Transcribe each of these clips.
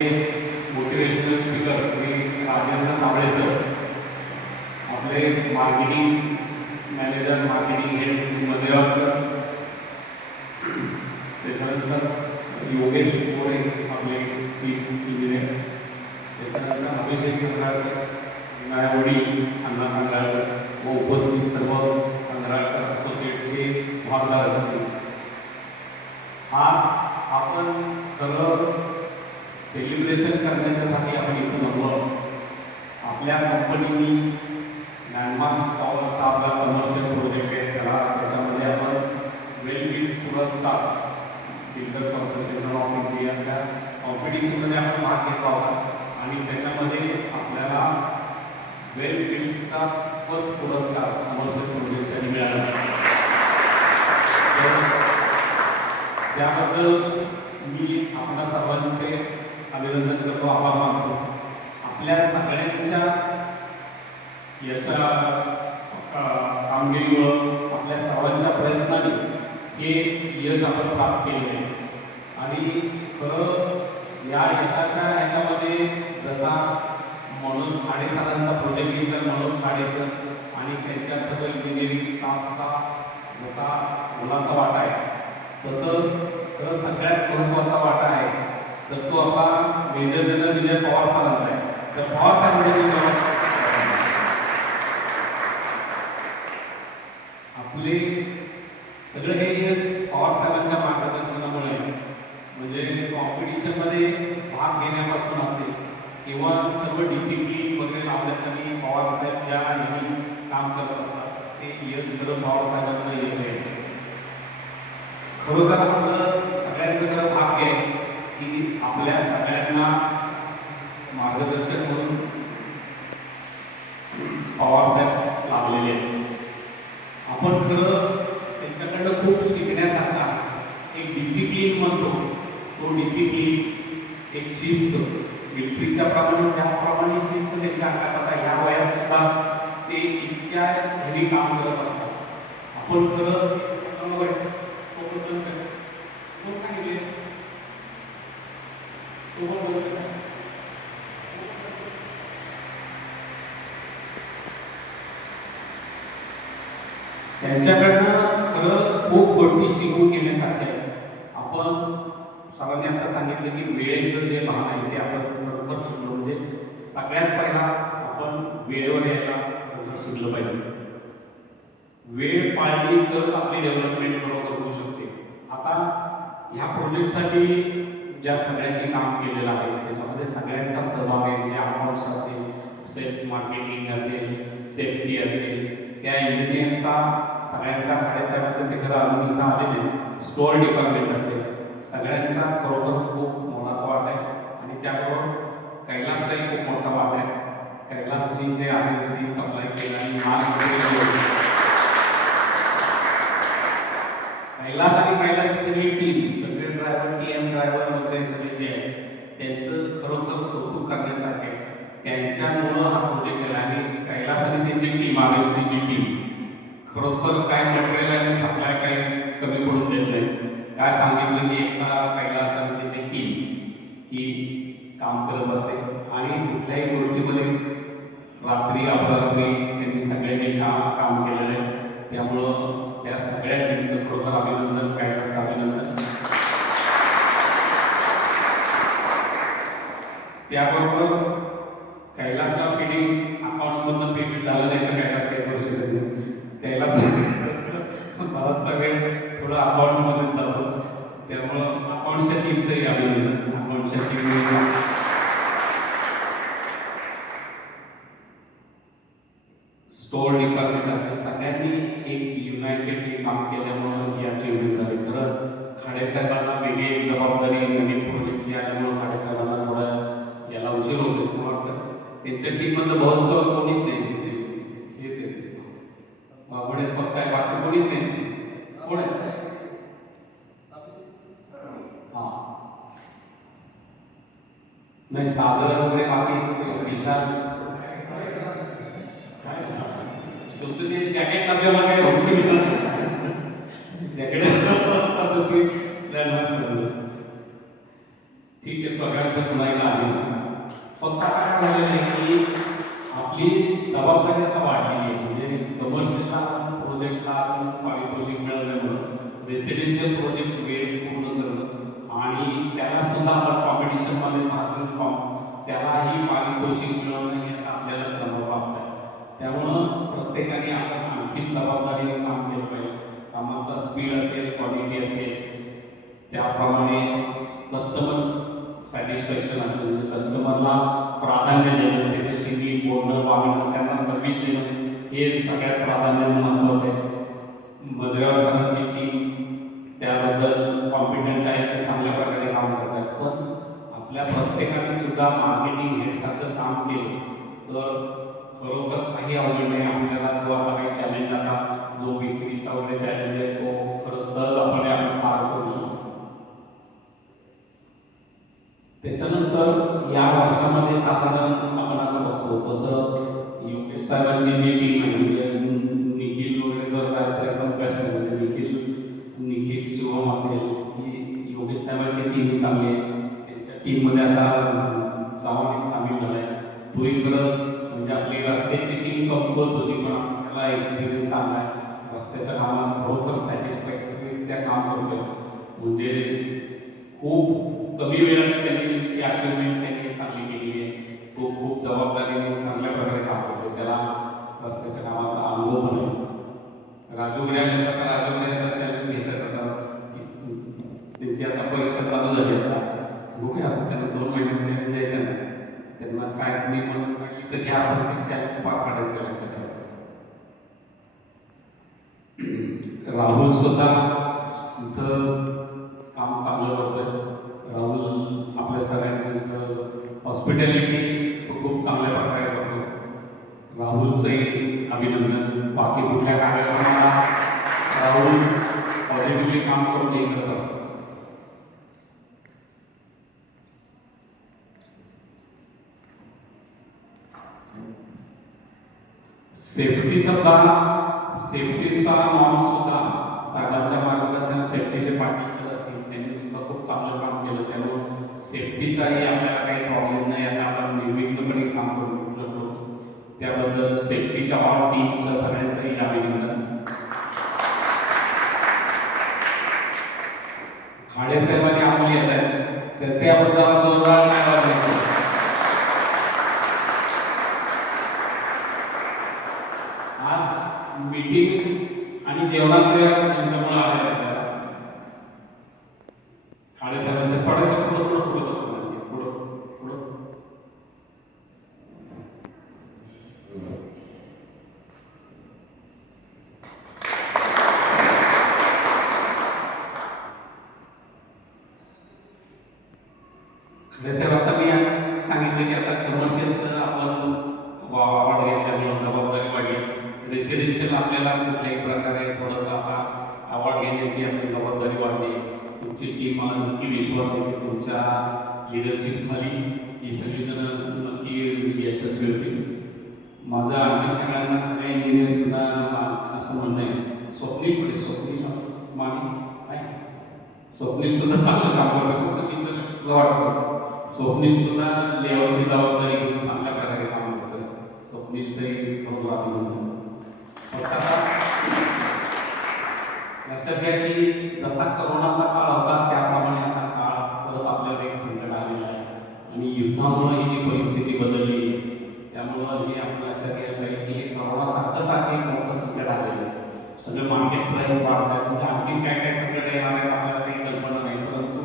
Motivational speaker Shri Rajendra Sable sir, आपले marketing manager marketing head Shri Madhurao sir, त्याच्यानंतर योगेश गोरे आपले चीफ इंजिनियर, त्याच्यानंतर अभिषेक कंगराळकर, नायवडी अण्णा कंगराळकर व उपस्थित सर्व कंगराळकर असोसिएटचे भागधारक होते. आज आपण खरं सेलिब्रेशन करण्यासाठी आपण इथं नव्हतो. आपल्या कंपनीनी लँडमार्क टॉवरचा आपला कमर्शियल प्रोजेक्ट आहे, त्याच्यामध्ये आपण वेल पुरस्कार बिल्डर्स असोसिएशन ऑफ इंडियाच्या कॉम्पिटिशनमध्ये आपण भाग घेतला होता आणि त्याच्यामध्ये आपल्याला वेल बिल्डचा फर्स्ट पुरस्कार कमर्शियल प्रोजेक्टसाठी मिळाला. त्याबद्दल मी आपल्या सर्वांचे अभिनंदन करतो, आभार मानतो. आपल्या सगळ्यांच्या यशा कामगिरीमुळं आपल्या सर्वांच्या प्रयत्नाने हे यश आपण प्राप्त केले आहे. आणि खरं या यशाच्या ह्याच्यामध्ये जसा मनोज खाडे सरांचा प्रोजेक्ट मनोज खाडे सर आणि त्यांच्या सर्व इंजिनिअरिंग स्टाफचा जसा मोलाचा वाटा आहे, तसं खरं सगळ्यात महत्त्वाचा वाटा आहे तर तो आपला मेजर जनरल विजय पवार सरांचा आहे. तर पवार सरांचे आपले सगळे हे यश पवार साहेबांच्या मार्गदर्शनामुळे, म्हणजे कॉम्पिटिशनमध्ये भाग घेण्यापासून असेल किंवा सर्व डिसिप्लिन वगैरे लावण्यासाठी पवार साहेब ज्या नेहमी काम करत असतात ते यश खरं पवार साहेबांचं यश आहे. खरोखर आपलं सगळ्यांचं खरं भाग्य आहे की आपल्या सगळ्यांना मार्गदर्शन म्हणून पवार साहेब लाभलेले आहेत. आपण खरं त्यांच्याकडनं खूप शिकण्यासारखा एक डिसिप्लिन म्हणतो, तो डिसिप्लिन एक शिस्त मिलिटरीच्या प्रमाणे ज्याप्रमाणे शिस्त त्यांच्या अंगात आता ह्या वयात सुद्धा ते इतक्या घरी काम करत असतात. आपण खरं त्यांच्याकडनं खरं खूप गोष्टी शिकून घेण्यासारख्या आहेत. आपण सरांनी आता सांगितलं की वेळेचं जे भान आहे ते आपण बरोबर शिकलो. म्हणजे सगळ्यात पहिला आपण वेळेवर यायला शिकलं पाहिजे. वेळ पाळली तरच आपली डेव्हलपमेंट बरोबर होऊ शकते. आता ह्या प्रोजेक्टसाठी ज्या सगळ्यांनी काम केलेलं आहे त्याच्यामध्ये सगळ्यांचा सहभाग आहे. म्हणजे अकाउंट्स असेल, सेल्स मार्केटिंग असेल, सेफ्टी असेल, त्या इंजिनिअरचा सगळ्यांचा खाडेसाहेबांचं ते खरं अजून इथं आलेले स्टोअर डिपार्टमेंट असेल, सगळ्यांचा खरोखर खूप मोलाचा वाटा आहे. आणि त्याबरोबर कैलासचाही खूप मोठा वाटा आहे. कैलासनी जे RMC सप्लाय केला आणि कैलास आणि कैलासची सगळी टीम, सगळे ड्रायव्हर, TM ड्रायव्हर वगैरे सगळे जे आहे त्यांचं खरोखर कौतुक करण्यासारखे. त्यांच्यामुळं हा प्रोजेक्ट केला आणि कैलास आणि त्यांची टीम RMCची टीम खरोखर काय मटेरियल आणि सप्लाय काही कमी पडून देत नाही. काय सांगितलं की एकदा कैलास आणि त्यांची टीम ही काम करत असते आणि कुठल्याही गोष्टीमध्ये रात्री अपरात्री त्यांनी सगळ्यांनी काम केलेलं आहे. त्यामुळं त्या सगळ्या टीमचं खरोखर अभिनंदन, कैलासचं अभिनंदन. त्याबरोबर कैलासला फिडिंग अकाउंट्समधनं पेमेंट झालं नाही तर कैलास काही करू शकत नाही. कैलास मला सगळे थोडं अकाउंट्समध्येच जातं, त्यामुळं अकाउंट्सच्या टीमचंही अभिनंदन. अकाउंट्सच्या टीमने स्टोअर डिपार्टमेंट असेल, सगळ्यांनी एक युनायटेडली काम केल्यामुळं ही अचिव्हमेंट झाली. खरं खाडेसाहेबांना वेगळी एक जबाबदारी नवीन प्रोजेक्ट आल्यामुळं खाडेसाहेबांना थोडा याला उशीर होतो. मला वाटतं त्यांच्या टीममधलं बहुसं कोणीच नाही दिसते, हेच आहे दिसतं बाबडेच फक्त आहे, बाकी कोणीच नाही दिसते. कोण आहे? हां नाही, सादर वगैरे बाकी विशाल तुमचं ते जॅकेट नसल्यामुळे काही होतं जॅकेट ठीक आहे. सगळ्यांचं पुन्हा एकदा काय झालेलं आहे की आपली जबाबदारी आता वाढलेली आहे. म्हणजे कमर्शियलला प्रोजेक्टला आपण पारितोषिक मिळवलं म्हणून रेसिडेन्शियल प्रोजेक्ट वेळेत पूर्ण करणं आणि त्याला सुद्धा आपण कॉम्पिटिशनमध्ये भाग घेऊन त्यालाही पारितोषिक मिळवणं हे आता आपल्याला करावं लागतं. त्यामुळं प्रत्येकाने आपण आणखी जबाबदारीने काम केलं पाहिजे. कामाचा स्पीड असेल, क्वालिटी असेल, त्याप्रमाणे कस्टमर सॅटिस्फॅक्शन असेल, कस्टमरला प्राधान्य देणं, त्याच्याशी नीट बोलणं, वागणं, त्यांना सर्व्हिस देणं हे सगळ्यात प्राधान्य महत्त्वाचं आहे. मधुराव सरांची टीम त्याबद्दल कॉन्फिडंट आहे, ते चांगल्या प्रकारे काम करत आहेत. पण आपल्या प्रत्येकाने सुद्धा मार्केटिंग हेसारखं काम केलं तर खरोखर काही अवघड नाही. आपल्याला जो आता काही चॅलेंज आता जो विक्रीचा वगैरे चॅलेंज आहे तो खरं सहजपणे आपण पार करू शकतो. त्याच्यानंतर या वर्षामध्ये साधारण आपण आता बघतो तसं योगेश साहेबांची जी टीम आहे म्हणजे निखिल वगैरे जर काय तर एकदम बेस्ट आहे. म्हणजे निखिल शिवम असेल ही योगेश साहेबांची टीम चांगली आहे. त्यांच्या टीममध्ये आता चव्हाण सामील झाला आहे. तो इकडं म्हणजे आपली रस्त्याची टीम कमकुवत होती पण आपल्याला एक्सपिरियन्स चांगला आहे. रस्त्याच्या कामात खरोखर सॅटिस्फॅक्टरीरित्या काम करतोय. म्हणजे खूप कमी वेळात त्यांनी ती अचिव्हमेंट त्यांनी चांगली केलेली आहे. तो खूप जबाबदारीने चांगल्या प्रकारे काम करतो. त्याला रस्त्याच्या कामाचा अनुभव पण आहे. राजूकडे आले तर राजूकडे चॅलेंज घेतात आता त्यांची आता परीक्षा चालू झाली. आता बघूया आता त्यांना 2 महिन्यात चॅलेंज आहे त्यांना काय मी म्हणून म्हटली तर घ्या आपण ते चॅलेंज पार पाडायचं लक्षात ठेवा. राहुल स्वतः इथं काम चांगलं करतोय. राहुल आपल्या सगळ्यांची हॉस्पिटॅलिटी तो खूप चांगल्या प्रकारे करतो. राहुलचंही अभिनंदन. बाकी कुठल्या कार्यक्रमाला राहुल पॉझिटिव्हली काम करून करत असतो. सेफ्टीचा नॉर्म्स सुद्धा साहेबांच्या मार्गदर्शनात सेफ्टीचे पाटील सर असतील त्यांनी सुद्धा खूप चांगलं काम केलं. त्यामुळे सेफ्टीचाही आपल्याला काही प्रॉब्लेम नाही. आता आपण निर्विघ्नपणे काम करू शकतो. त्याबद्दल सेफ्टीच्या ऑल टीम्सच्या सगळ्यांचंही अभिनंदन. खाडे साहेबांनी आम्हाला येत आहेत त्याचे आपण जरा जोरदार काय वाटलं. आज मीटिंग आणि जेवणाचं यांच्यामुळे आलेलं आहे. खाडे साहेबांच्या पडायचं पुढं पुढं पुढं बसवण्याची पुढं पुढं खाडे साहेब आता मी सांगितलं की आता कमर्शियलचं आपण वाढ घेतल्यामुळे जबाबदारी वाढली. रेसिडेन्शियल आपल्याला कुठल्याही प्रकारे थोडंसं आता अवॉर्ड घेण्याची आपली जबाबदारी वाढली. तुमची टीम मला नक्की विश्वास आहे की तुमच्या लिडरशिपखाली ही सगळीजण नक्की यशस्वी होतील. माझं आणखी सगळ्यांना सगळ्या इंजिनियर्सना असं म्हणणं आहे स्वप्नील माने आहे. स्वप्नील सुद्धा चांगलं काम करतो. फक्त मी सगळं वाटतं स्वप्नील सुद्धा लेवलची जबाबदारी घेऊन चांगल्या प्रकारे काम करतं. स्वप्नीलचंही भरपूर अभिनंदन. लक्षात घ्या की जसा करोनाचा काळ होता त्याप्रमाणे आता काळ परत आपल्याला एक संकट आलेलं आहे आणि युद्धामुळे ही जी परिस्थिती बदलली आहे त्यामुळं हे आपल्या लक्षात घ्यायला पाहिजे की हे करोनासारखंच आहे. मोठं संकट आलेलं आहे. सगळं मार्केट प्राईस वाढत आहे. म्हणजे आणखी काय काय संकट येणार आहे आपल्याला काही कल्पना नाही. परंतु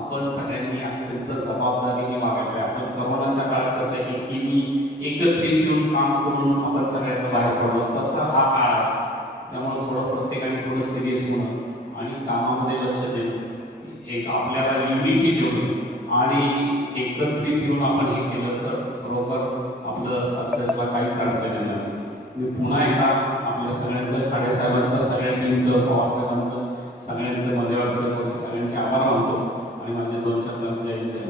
आपण सगळ्यांनी अत्यंत जबाबदारीने वागायला. आपण करोनाच्या काळात कसं आहे की एकत्रित येऊन काम करून आपण सगळ्यांना बाहेर पडलो तसा हा काळ आहे. त्यामुळे थोडं प्रत्येकाने थोडं सिरियस होणं आणि कामामध्ये लक्ष देणं, एक आपल्याला युनिटी ठेवली आणि एकत्रित येऊन आपण हे केलं तर खरोखर आपलं सक्सेसला काहीच अडचण नाही. मी पुन्हा एकदा आपल्या सगळ्यांचं खाडे साहेबांचं सगळ्या टीमचं पवार साहेबांचं सगळ्यांचं मधेवार सर सगळ्यांचे आभार मानतो आणि माझे 2 शब्द जय हिंद.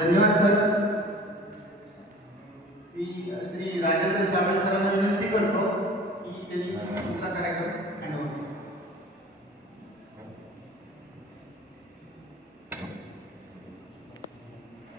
धन्यवाद सर.